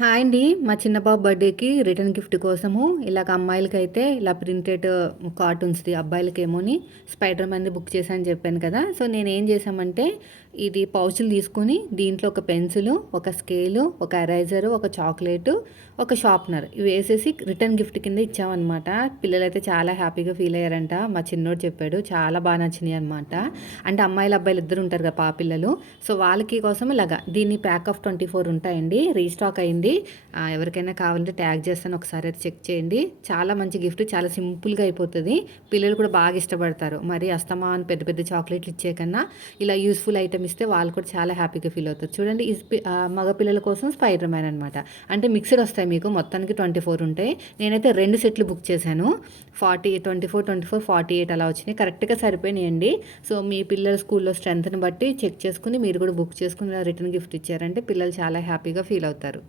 Hi అండి. మా చిన్న బాబు బర్త్‌డేకి రిటర్న్ గిఫ్ట్ కోసము ఇలాగ అమ్మాయిలకైతే ఇలా ప్రింటెడ్ కార్టూన్స్‌ది, అబ్బాయిలకేమోని స్పైడర్ మ్యాన్‌ది బుక్ చేశా అని చెప్పాను కదా! సో, నేనేం చేశామంటే ఇది పౌచులు తీసుకొని దీంట్లో ఒక పెన్సిలు, ఒక స్కేలు, ఒక ఎరేజరు, ఒక చాక్లేటు, ఒక షార్ప్‌నర్ ఇవి వేసేసి రిటర్న్ గిఫ్ట్ కింద ఇచ్చామనమాట. పిల్లలైతే చాలా హ్యాపీగా ఫీల్ అయ్యారంట. మా చిన్నోడు చెప్పాడు. చాలా బాగా నచ్చినాయి అనమాట. అంటే అమ్మాయిలు, అబ్బాయిలు ఇద్దరు ఉంటారు కదా! పాపిల్లలు. సో, వాళ్ళకి కోసం ఇలాగా దీన్ని ప్యాక్ ఆఫ్ 24 ఉంటాయండి. రీస్టాక్ అయింది. ఎవరికైనా కావాలంటే ట్యాగ్ చేస్తాను, ఒకసారి అయితే చెక్ చేయండి. చాలా మంచి గిఫ్ట్, చాలా సింపుల్‌గా అయిపోతది. పిల్లలు కూడా బాగా ఇష్టపడతారు. మరి అస్తమాను పెద్ద పెద్ద చాక్లెట్లు ఇచ్చే కన్నా ఇలా యూజ్‌ఫుల్ ఐటెమ్ ఇస్తే వాళ్ళు కూడా చాలా హ్యాపీగా ఫీల్ అవుతారు. చూడండి మగ పిల్లల కోసం స్పైడర్ మ్యాన్ అనమాట. అంటే మిక్స్‌డ్ వస్తాయి మీకు మొత్తానికి 24 ఉంటాయి. నేనైతే 2 సెట్లు బుక్ చేశాను. 24, 24, 48 అలా వచ్చినాయి. కరెక్ట్‌గా సరిపోయినాయండి. సో, మీ పిల్లల స్కూల్‌లో స్ట్రెంత్‌ని బట్టి చెక్ చేసుకొని మీరు కూడా బుక్ చేసుకొని ఇలా రిటర్న్ గిఫ్ట్ ఇచ్చారంటే పిల్లలు చాలా హ్యాపీగా ఫీల్ అవుతారు.